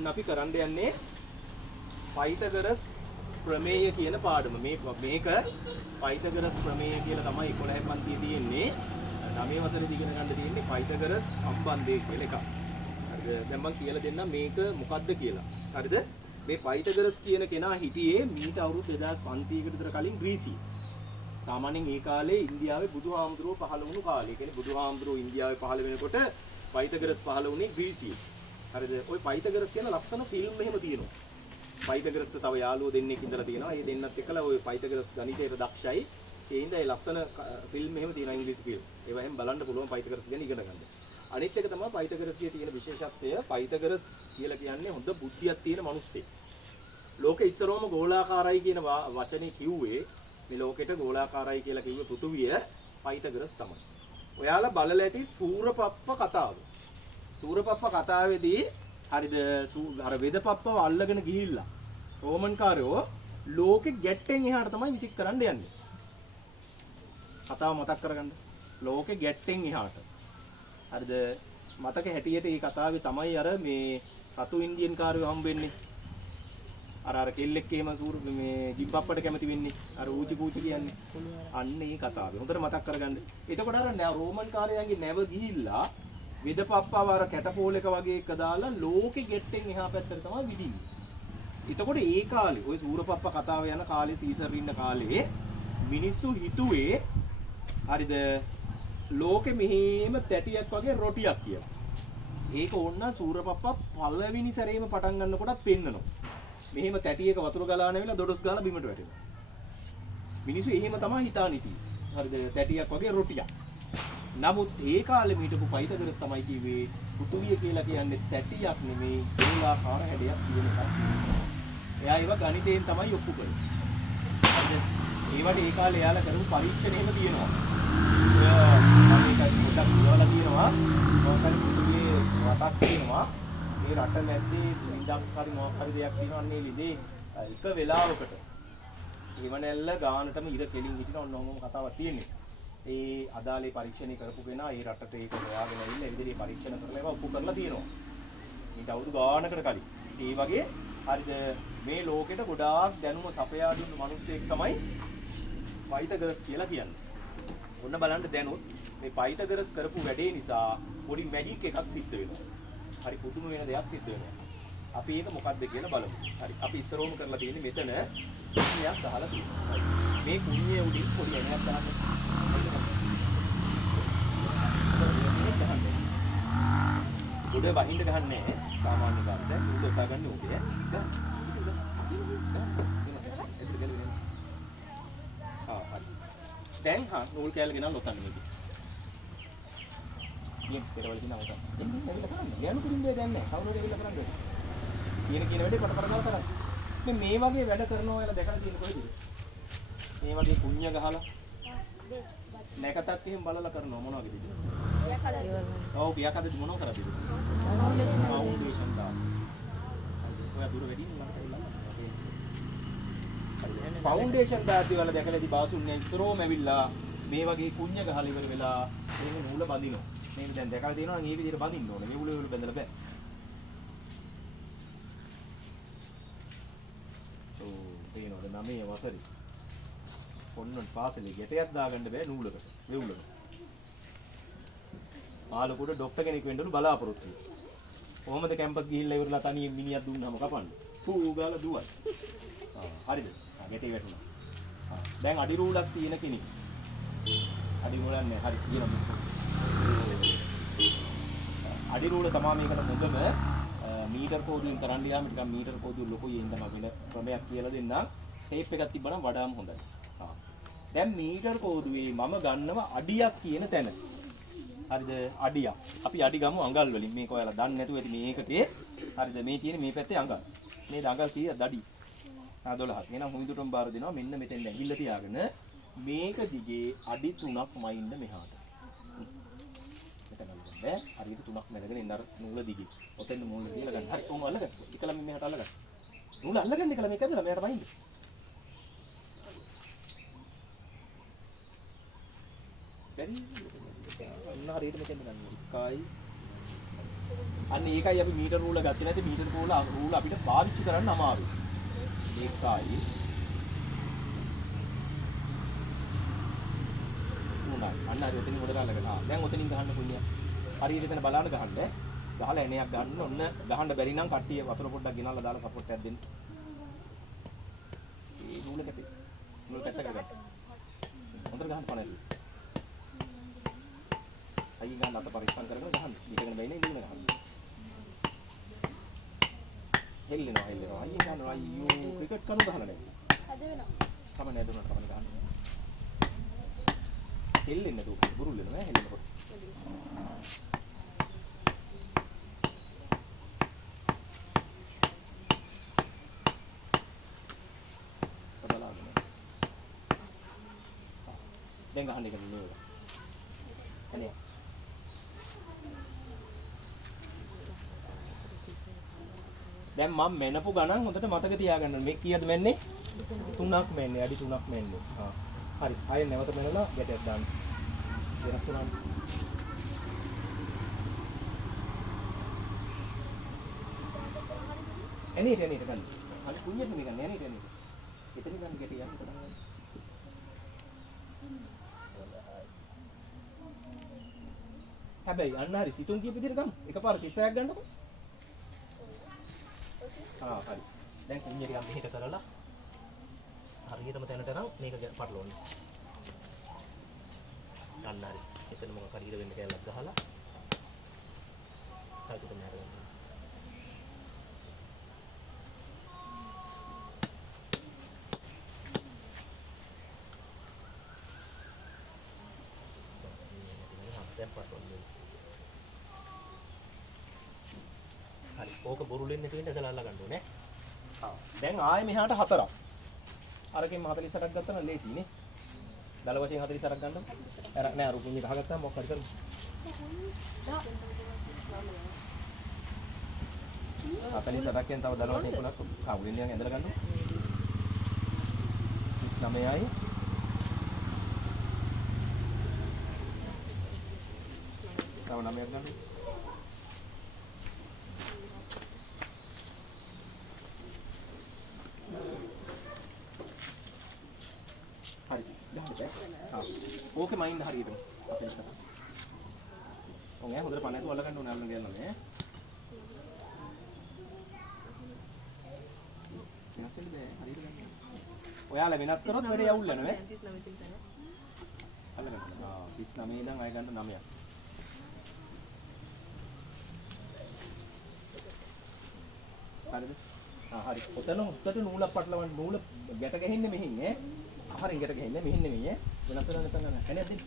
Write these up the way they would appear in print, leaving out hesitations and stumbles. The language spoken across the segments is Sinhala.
ඔන්න අපි කරන්න යන්නේ පයිතගරස් ප්‍රමේය කියන පාඩම. මේක පයිතගරස් ප්‍රමේය කියලා තමයි 11 පන්තියේ තියෙන්නේ. 9 වසරේදී ඉගෙන ගන්න තියෙන්නේ පයිතගරස් සම්බන්ධය කියලා එකක්. හරිද? දැන් මම කියලා දෙන්නම් මේක මොකක්ද කියලා. හරිද? මේ පයිතගරස් කියන කෙනා හිටියේ මීට අවුරුදු 2500කට විතර කලින් ග්‍රීසියේ. සාමාන්‍යයෙන් ඒ කාලේ ඉන්දියාවේ බුදුහාමුදුරුවෝ පහළ වුණු කාලේ. ඒ කියන්නේ බුදුහාමුදුරුවෝ ඉන්දියාවේ පහළ වෙනකොට පයිතගරස් පහළ වුණේ ග්‍රීසියේ. හරිද? ওই පයිතගරස් කියන ලස්සන ෆිල්ම් එහෙම තියෙනවා. පයිතගරස්ට තව යාළුවෝ දෙන්නෙක් ඉඳලා තියෙනවා. ඒ දෙන්නත් එක්කලා ওই පයිතගරස් ගණිතයට දක්ෂයි. ඒ හින්දා ඒ ලස්සන ෆිල්ම් එහෙම තියෙනවා ඉංග්‍රීසි ෆිල්ම්. ඒවා එහෙම බලන්න පුළුවන් පයිතගරස් ගැන ඉගෙන ගන්න. අනිත් එක තමයි පයිතගරස්ගේ තියෙන විශේෂත්වය. පයිතගරස් කියලා කියන්නේ හොඳ බුද්ධියක් තියෙන මිනිස්සෙක්. ලෝකෙ ඉස්සරවම ගෝලාකාරයි කියන වචනේ කිව්වේ මේ ලෝකෙට ගෝලාකාරයි කියලා කිව්වේ පෘථුවිය පයිතගරස් තමයි. ඔයාලා බලලා ඇති සූරපප්ප කතාව. සූරපප්ප කතාවේදී හරිද අර වෙදපප්පව අල්ලගෙන ගිහිල්ලා රෝමන් කාරයෝ ලෝකෙ ගැට්ටෙන් එහාට තමයි විසික් කරන්න යන්නේ. කතාව මතක් කරගන්න. ලෝකෙ ගැට්ටෙන් එහාට. හරිද මතක හැටියට මේ කතාවේ තමයි අර මේ රතු ඉන්දියන් කාරයෝ හම්බෙන්නේ. අර කෙල්ලෙක් එහෙම මේ ජිම්බප්පට කැමති වෙන්නේ. අර ඌචි පූචි කියන්නේ. අන්න ඒ කතාවේ. හොඳට මතක් කරගන්න. එතකොට අර රෝමන් කාරයන්ගේ නැව ගිහිල්ලා වෙදපප්පව අර කැටපෝල් එක වගේ එක දාලා ලෝකෙ ගෙට්ටෙන් එහා පැත්තට තමයි විදින්නේ. එතකොට ඒ කාලේ ওই සූරපප්ප කතාව යන කාලේ සීසර් ඉන්න කාලේ මිනිස්සු හිතුවේ හරිද ලෝකෙ මෙහෙම තැටියක් වගේ රොටියක් කියලා. ඒක ඕන්න සූරපප්ප පළවෙනි සැරේම පටන් ගන්නකොටත් පෙන්නනවා. මෙහෙම තැටියක වතුර ගලාන වෙලා දොඩස් ගාලා බිමට වැටෙනවා. මිනිස්සු එහෙම තමයි හිතාන හිටියේ. හරිද තැටියක් වගේ රොටියක්. නමුත් ඒ කාලෙ හිටපු පයිතගරස් තමයි කිව්වේ පෘථුවිය කියලා කියන්නේ තැටියක් නෙමෙයි ගෝලාකාර හැඩයක් තියෙන එකක්. එයා ඒව ගණිතයෙන් තමයි ඔප්පු කරේ. හරිද? ඒවට ඒ කාලේ එයාලා කරපු පරීක්ෂණ එහෙම තියෙනවා. මම ඒක පොඩ්ඩක් කියවලා තියෙනවා. මොකක්ද පෘථුවියේ රටක් තියෙනවා. මේ රට නැත්තේ ඉඳන් හරි මොකක් හරි දෙයක් තියෙනවා අන්නේ ලිදේ එක වෙලාවකට. ඒව නැල්ල ගානටම ඉර කෙලින් හිටින ඔන්න ඔහොම කතාවක් තියෙන්නේ. ඒ අදාළේ පරීක්ෂණය කරපු කෙනා ඒ රටට ඒක හොයාගෙන ඉන්න ඒ විදිහේ පරීක්ෂණ කරලා ඒවා ඔප්පු කරලා තියෙනවා. ඊට අවුරුදු ගානකට කලින්. ඒ වගේ හරිද මේ ලෝකෙට ගොඩාක් දැනුම සපයා දුන්න මිනිස්සෙක් තමයි පයිතගරස් කියලා කියන්නේ. ඔන්න බලන්න දැනුත් මේ පයිතගරස් කරපු වැඩේ නිසා පොඩි මැජික් එකක් සිද්ධ වෙනවා. හරි පුදුම වෙන දෙයක් සිද්ධ වෙනවා. අපි ඒක මොකක්ද කියලා බලමු. හරි අපි ඉස්සරෝම කරලා තියෙන්නේ මෙතන කුණ්‍යයක් ගහලා තියෙනවා. මේ කුණ්‍යයේ උඩින් පොඩි ඇණයක් ගහන්න. උඩ වහින්න ගහන්නේ සාමාන්‍ය කාර්යය. උඩ උසාගන්නේ ඕකේ. දැන් නූල් කෑල්ල ගෙනල්ලා ඔතන මේක. ඊම් පෙරවල දිනව උතන. එන්නේ නැවිලා කරන්නේ. යනු කිරින්දේ දැන් නැහැ. කවුරුද ඇවිල්ලා කරන්නේ? කියන වැඩේ පට ගාලා කරන්නේ. මේ වගේ වැඩ කරනවා කියලා දැකලා තියෙන කොහෙද? මේ වගේ කුණ්‍ය ගහලා නැකතක් එහෙම බලලා කරනවා මොනවද කිව්වේ? පියක් හදලා. ඔව් පියක් හදලා මොනව කරාද? ෆවුන්ඩේෂන් දාන්න. ඔය දුර වැඩි නේ මට කියලා. ෆවුන්ඩේෂන් දාද්දි වල දැකලාදී බාසුන්නේ ඉස්සරෝම ඇවිල්ලා මේ වගේ කුණ්‍ය ගහලා ඉවර වෙලා එහෙම නූල බඳිනවා. මේක දැන් දැකලා තියෙනවා නම් මේ විදිහට බඳින්න ඕනේ. මේ උලේ උල බඳලා බෑ. තේනවද 9 වසරේ ඔන්න පාසලේ ගැටයක් දාගන්න බෑ නූලකට වෙවුලකට. ආලුකුඩ ડોක්ටර් කෙනෙක් වෙන්න උණු බලාපොරොත්තු වෙනවා. කොහොමද කැම්පස් ගිහිල්ලා ඉවරලා තනියෙන් මිනිහක් දුන්නාම කපන්නේ. පූ ගාලා දුවයි. හරිද? ගැටේ වැටුණා. දැන් අඩි රූලක් තියෙන කෙනෙක්. අඩි රූලක් නෑ. හරි කියනවා. අඩි රූල තමයි මේකට හොඳම මීටර් කෝදුවෙන් කරන්න යාම ටිකක් මීටර් කෝදුව ලොකුයි ඉඳන් වෙන ක්‍රමයක් කියලා දෙන්නම්. ටේප් එකක් තිබ්බනම් වඩාම හොඳයි. දැන් මීටර් කෝදුවේ මම ගන්නව අඩියක් කියන තැන. හරිද? අඩියක්. අපි අඩි ගමු අඟල් වලින්. මේක ඔයාලා දන්නේ නැතුව ඇති මේකේ. හරිද? මේ තියෙන මේ පැත්තේ අඟල්. මේ අඟල් කීයද අඩි? 12ක්. එහෙනම් හුඟුටුම් බාර දෙනවා මෙන්න මෙතෙන් ඇඟිල්ල තියාගෙන මේක දිගේ අඩි 3ක් මයින්න මෙහාට. බෑ හරියට 3ක් මැදගෙන ඉන්න අර නූල දිගේ. ඔතෙන් නූල දිගලා ගන්න. හරි කොහොම අල්ලගන්න. එකලම මෙහාට අල්ලගන්න. නූල අල්ලගන්න එකලම මේක ඇදලා මෙහාට වයින්න. බැරි. ඔන්න හරියට මෙතෙන් ගන්න. 1යි අන්න ඒකයි අපි මීටර රූල ගත්තේ නැති මීටර රූල අපිට පාවිච්චි කරන්න අමාරුයි. ඒකයි උනා. අන්න හරි ඔතනින් උඩ ගාලා ගන්න. දැන් ඔතනින් ගහන්න පුණ්‍ය. හරියට එතන බලන්න ගහන්න. ගහලා එනයක් ගන්න. ඔන්න ගහන්න බැරි නම් කට්ටිය වතුර පොඩ්ඩක් ගෙනල්ලා දාලා සපෝට් එකක් දෙන්න. ඒ රූල කැපේ. රූල කැට්ට ගන්න. හොඳට ගහන්න පණේ. අයිය ගන්න අත පරිස්සම් කරගෙන ගහන්න. ඊටගෙන බයිනේ ඉන්න ගහන්න. හෙල්ලෙනවා. අයිය ගන්න අයියෝ ක්‍රිකට් කනු ගහලා නැහැ. හද වෙනවා. කම නෑ දුන්නට කම ගහන්න. හෙල්ලෙන්න දු බුරුල් වෙනවා නෑ හෙල්ලෙනකොට. දැන් ගහන්න එක නෙවෙයි. එනේ. දැන් මම මෙනපු ගණන් හොඳට මතක තියාගන්න. මේ කීයද මෙන්නේ? 3ක් මෙන්නේ. අඩි 3ක් මෙන්නේ. හා. හරි. ආයෙ නැවත මෙනලා ගැටයක් දාන්න. වෙනස් වුණා. එනේ ගන්න. අර කුණ්‍යෙත් මේ ගන්න. එතන ගන්න ගැටිය යන්න පටන් ගන්න. හැබැයි අන්න හරි සිතුම් කියපු විදිහට ගමු. එකපාර 30ක් ගන්නකො. හරි. දැන් කුණ්‍ය ටිකක් මෙහෙට කරලා හරියටම තැනට නම් මේක පටලවන්න. අන්න හරි. එතන මොකක් හරි ඉර වෙන්න කැලලක් ගහලා හරියට මෙහෙට ගන්න. දැන් පටලවන්න. හරි. ඕක බොරුලෙන් නැති වෙන්න ඇදලා අල්ල ගන්න ඕනේ. දැන් ආයෙ මෙහාට 4ක්. අරකින් 48ක් ගත්තා නම් ලේසියිනේ. දල වශයෙන් 48ක් ගන්න. නෑ අර කුණි ගහගත්තාම මොකක් හරි කරමු. 48ක්ෙන් තව දල වශයෙන් 3ක් කවුරුන් නිකන් ඇදලා ගන්නවා. 39යි. තව 9ක් ගන්න. ඕකේ මයින් හරියටම අපේ ඉස්සරහ. ඔය හොඳට පණ නැතුව අල්ල ගන්න ඕනේ අල්ලන්න යනවා නේ. වෙනස්ෙන්නේ බෑ හරියට ගන්න. ඔයාලා වෙනස් කරොත් වැඩේ යවුල් යනවා නේ. 39 අල්ලගන්න. 39 ඉඳන් අය ගන්න 9ක්. හරිද? හරි. ඔතන උත්තර නූලක් පටලවන්න නූල ගැට ගහින්නේ මෙහින් ඈ. හරින් ගැට ගහින්නේ මෙහින් නෙමෙයි ඈ. වෙනස් කරලා නැත්නම් ගන්න. එනේ දෙන්න.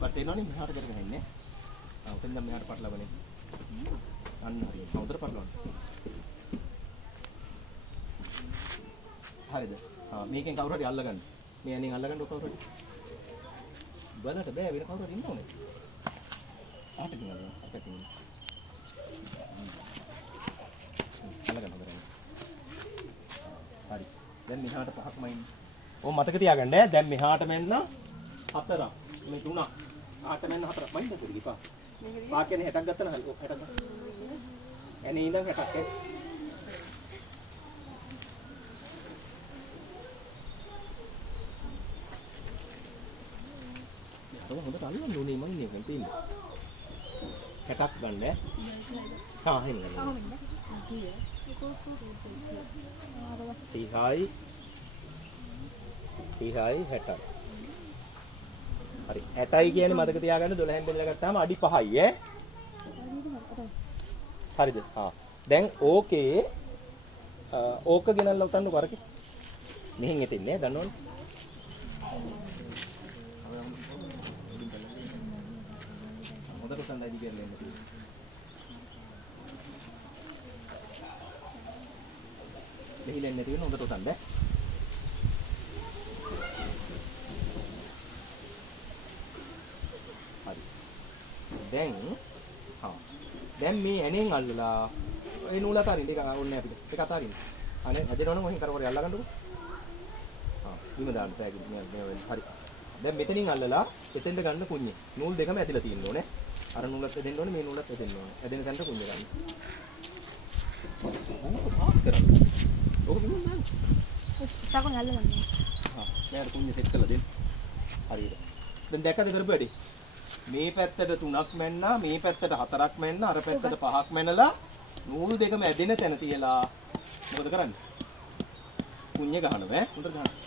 කට එනවනේ මෙහාට ගැට ගහින්නේ. උතෙන් දැන් මෙහාට පටලවන්නේ. අන්න හරි. උතර පටලවන්න. හරිද? මේකෙන් කවුරු හරි අල්ලගන්න. මේ අනින් අල්ලගන්න කවුරු හරි. බලන්න බෑ වෙන කවුරු හරි ඉන්නවනේ. ආටකින් අල්ලන්න. අටකින්. අල්ලගන්න හොඳට. හරි. දැන් මෙහාට පහක්ම ඉන්නේ. ඕක මතක තියාගන්න ඈ. දැන් මෙහාට මෙන්න 4ක්. මේ 3ක්. ආට මෙන්න 4ක්. මයින්ද දෙවි පා. පා කියන්නේ 60ක් ගත්තා නම් හරි. ඔව් 60ක්. එනේ ඉඳන් 60ක් ඈ. හොඳට අල්ලන්න ඕනේ මම ඉන්නේ දැන් තියෙන්නේ. 60ක් ගන්න ඈ. එහෙනම් ගන්න. 30යි 60යි. හරි 60යි කියන්නේ මතක තියාගන්න 12න් බෙදලා ගත්තාම අඩි 5යි ඈ. හරිද? දැන් ඕකේ ඕක ගෙනල්ලා උතන්නකො අරකේ. මෙහෙන් එතෙන්නේ දන්නවනේ. හොඳට උතන්නයි දිගට එන්න තියෙන්නේ. මෙහිලෙන් නැති වෙන හොඳට උතන්න ඈ. දැන් මේ ඇණෙන් අල්ලලා ඒ නූල අතරින් දෙක ඕනේ අපිට. ඒක අතරින්. අනේ හැදෙනවනම් ඔහින් කරවර යල්ලා ගන්නකො. බිම දාන්න තෑගි මේ හරි. දැන් මෙතනින් අල්ලලා එතෙන්ට ගන්න කුණ්‍යේ. නූල් දෙකම ඇදලා තියෙන්න ඕනේ. අර නූලත් දෙන්න ඕනේ මේ නූලත් දෙන්න ඕනේ. ඇදෙන තැනට කුංජ ගන්න. ඕක පාස් කරන්න. ඕක බිම දාන්න. තාකෝන් යල්ල ගන්න. හා මෙයාට කුංජ සෙට් කරලා දෙන්න. හරියට. දැන් දැක්කද කරපු වැඩේ? මේ පැත්තට 3ක් මැන්නා, මේ පැත්තට 4ක් මැන්නා, අර පැත්තට 5ක් මැනලා නූල් දෙකම ඇදෙන තැන තියලා මොකද කරන්නේ? කුංජ ගහනවා ඈ. හොඳට ගහන්න.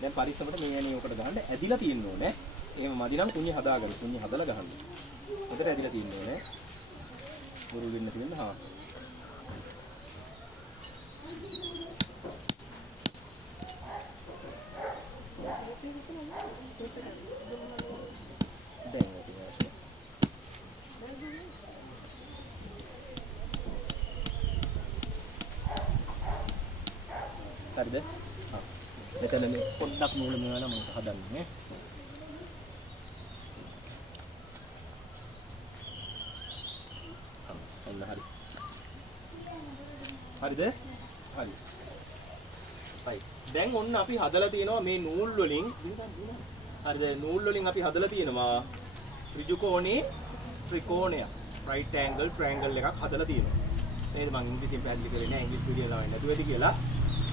දැන් පරිස්සමට මේ ඇණේ උකට ගහන්න ඇදිලා තියෙන්න ඕනේ. එහෙම මදි නම් කුණ්‍ය හදාගන්න. කුණ්‍ය හදලා ගහන්න. හොඳට ඇදිලා තියෙන්න ඕනේ. බුරු වෙන්න තියෙන්න හා. දැන් හරිද? මෙතන මේ පොඩ්ඩක් නූල මෙවලා මම හදන්නේ. අන්න හරි. හරිද? හරි. හරි. දැන් ඔන්න අපි හදලා තියෙනවා මේ නූල් වලින්. හරිද? නූල් වලින් අපි හදලා තියෙනවා ඍජු කෝණේ ත්‍රිකෝණය. right angle triangle එකක් හදලා තියෙනවා. නේද? මම ඉංග්‍රීසියෙන් පැහැදිලි කරේ නෑ. ඉංග්‍රීසි වීඩියෝ ලාවෙන්න නැතුව ඇති කියලා.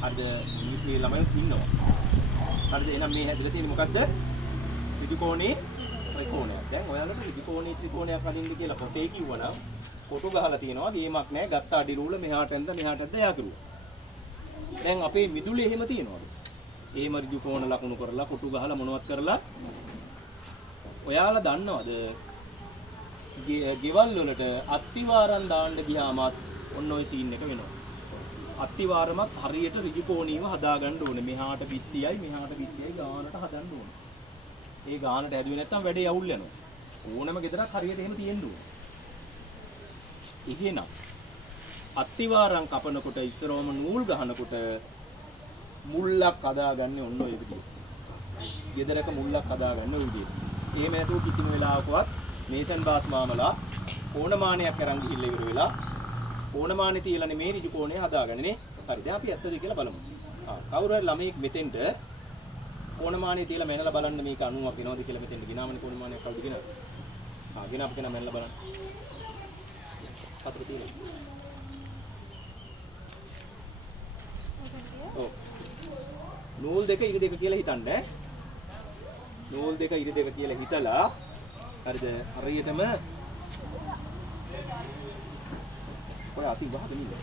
හරිද? ඉංග්‍රීසි ළමයි ඉන්නවා. හරිද? එහෙනම් මේ හැදලා තියෙන්නේ මොකද්ද? ඍජු කෝණේ ත්‍රිකෝණයක්. දැන් ඔයාලට ඍජු කෝණේ ත්‍රිකෝණයක් හදින්න කියලා පොතේ කිව්වනම් කොටු ගහලා තියෙනවා. ගේමක් නෑ. ගත්ත අඩි රූල මෙහාට ඇඳ මෙහාට ඇඳ යා කරුවා. දැන් අපේ මිදුලේ එහෙම තියෙනවද? එහෙම ඍජු කෝණ ලකුණු කරලා කොටු ගහලා මොනවත් කරලා ඔයාලා දන්නවද? ගෙවල් වලට අත්තිවාරම් දාන්න ගියාමත් ඔන්න ඔය සීන් එක වෙනවා. අත්තිවාරමත් හරියට ඍජු කෝණීව හදාගන්න ඕනේ. මෙහාට පිටියයි මෙහාට පිටියයි ගානට හදන්න ඕනේ. ඒ ගානට ඇදුවේ නැත්තම් වැඩේ අවුල් යනවා. ඕනම ගෙදරක් හරියට එහෙම තියෙන්න ඕනේ. එහෙනම් අත්තිවාරම් කපනකොට ඉස්සරවම නූල් ගහනකොට මුල්ලක් හදාගන්නේ ඔන්න ඔය විදිහට. ගෙදරක මුල්ලක් හදාගන්න ඔය විදිහට. එහෙම නැතුව කිසිම වෙලාවකවත් මේසන් බාස් මාමලා ඕනමානයක් අරන් ගිහිල්ලා ඉවර වෙලා ඕනමානේ තියලානේ මේ ඍජු කෝණය හදාගන්නේ නේ. හරි. දැන් අපි ඇත්තද කියලා බලමු. කවුරු හරි ළමෙක් මෙතෙන්ට ඕනමානේ තියලා මැනලා බලන්න මේක 90ක් වෙනවද කියලා මෙතෙන්ට ගිනාමනේ ඕනමානයක් කවුද ගෙනාවේ? ගෙනාපු කෙනා මැනලා බලන්න. පතර තියෙනවා. ඔව්. නූල් දෙක ඉරි දෙක කියලා හිතන්න ඈ. නූල් දෙක ඉරි දෙක කියලා හිතලා හරිද? හරියටම ඔය අති වහගෙන ඉන්න.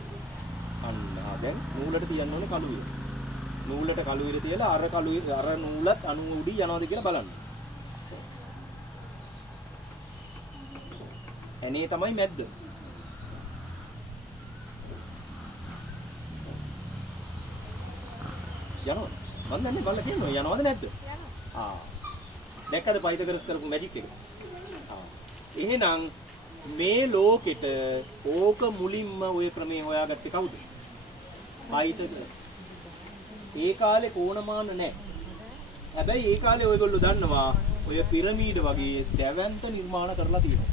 අන්න දැන් නූලට තියන්න ඕනේ කළුවේ. නූලට කළුවේ තියලා අර කළුවේ අර නූලත් අණු උඩි යනවාද කියලා බලන්න. ඇනේ තමයි මැද්ද. යනවද? මම දන්නේ බලලා කියනවා යනවද නැද්ද? යනවා. දැක්කද පයිතගරස් කරපු මැජික් එක? එහෙනම් මේ ලෝකෙට ඕක මුලින්ම ওই ක්‍රමේ හොයාගත්තේ කවුද? පයිතගරස්. ඒ කාලේ කෝණමාන නැහැ. හැබැයි ඒ කාලේ ඔයගොල්ලෝ දන්නවා ඔය පිරමීඩ වගේ දැවැන්ත නිර්මාණ කරලා තියෙනවා.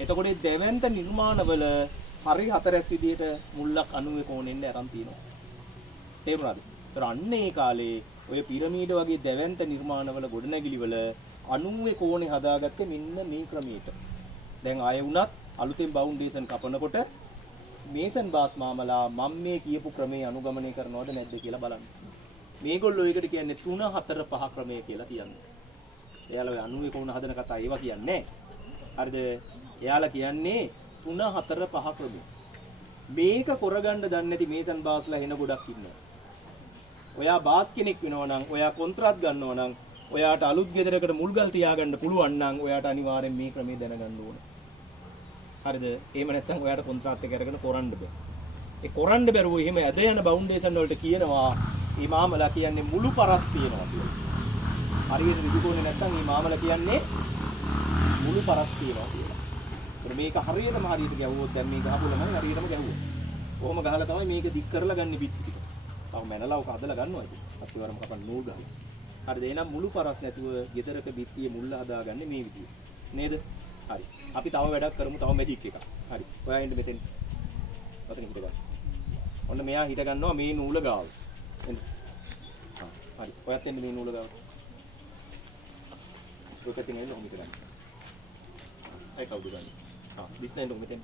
එතකොට මේ දැවැන්ත නිර්මාණවල හරි හතරැස් විදියට මුල්ලක් 90 කෝණෙන්න අරන් තියෙනවා. තේරුණාද? ඒතර අන්න ඒ කාලේ ඔය පිරමීඩ වගේ දැවැන්ත නිර්මාණවල ගොඩනැගිලිවල 90 කෝණේ හදාගත්තේ මෙන්න මේ ක්‍රමයට. දැන් ආයෙ වුණත් අලුතෙන් බවුන්ඩේෂන් කපනකොට මේසන් බාස් මාමලා මම මේ කියපු ක්‍රමේ අනුගමනය කරනවද නැද්ද කියලා බලන්න. මේගොල්ලෝ ඒකට කියන්නේ 3 4 5 ක්‍රමය කියලා කියන්නේ. එයාලා ඔය 90 කෝණ හදන කතා ඒවා කියන්නේ නැහැ. හරිද? එයාලා කියන්නේ 3 4 5 ක්‍රමය. මේක කරගන්න දන්නේ නැති මේසන් බාස්ලා එන ගොඩක් ඉන්නවා. ඔයා බාස් කෙනෙක් වෙනවා නම්, ඔයා කොන්ත්‍රාත් ගන්නවා නම්, ඔයාට අලුත් ගෙදරකට මුල්ගල් තියාගන්න පුළුවන් නම් ඔයාට අනිවාර්යෙන් මේ ක්‍රමය දැනගන්න ඕනේ. හරිද? එහෙම නැත්නම් ඔයාට කොන්ත්‍රාත් එක අරගෙන කරන්න බෑ. ඒ කරන්න බැරුව එහෙම ඇද යන බවුන්ඩේෂන් වලට කියනවා මේ මාමලා කියන්නේ මුළු පරස් තියනවා කියලා. හරියට ඍජුකෝණේ නැත්නම් මේ මාමලා කියන්නේ මුළු පරස් තියනවා කියලා. ඒත් මේක හරියටම හරියට ගැහුවොත් දැන් මේ ගහපු ළමයි හරියටම ගැහුවා. කොහොම ගහලා තමයි මේක දික් කරලා ගන්න පිටි ටික. තව මැනලා ඔක හදලා ගන්නවා ඉතින්. අත්තිවරම කපන්න නූල් ගහලා. හරිද? එහෙනම් මුළු පරස් නැතුව ගෙදරක බිත්තියේ මුල්ල හදාගන්නේ මේ විදියට. නේද? හරි. අපි තව වැඩක් කරමු. තව මැජික් එකක්. හරි. ඔයා එන්න මෙතෙන්. ඔතන හිට ගන්න. ඔන්න මෙයා හිට ගන්නවා මේ නූල ගාව. එන්න. හරි. ඔයත් එන්න මේ නූල ගාව. ඔය පැත්තෙන් එන්න ඔහොම හිට ගන්න. ඒ කවුද ගන්න? දිස්නෙන්න මෙතෙන්.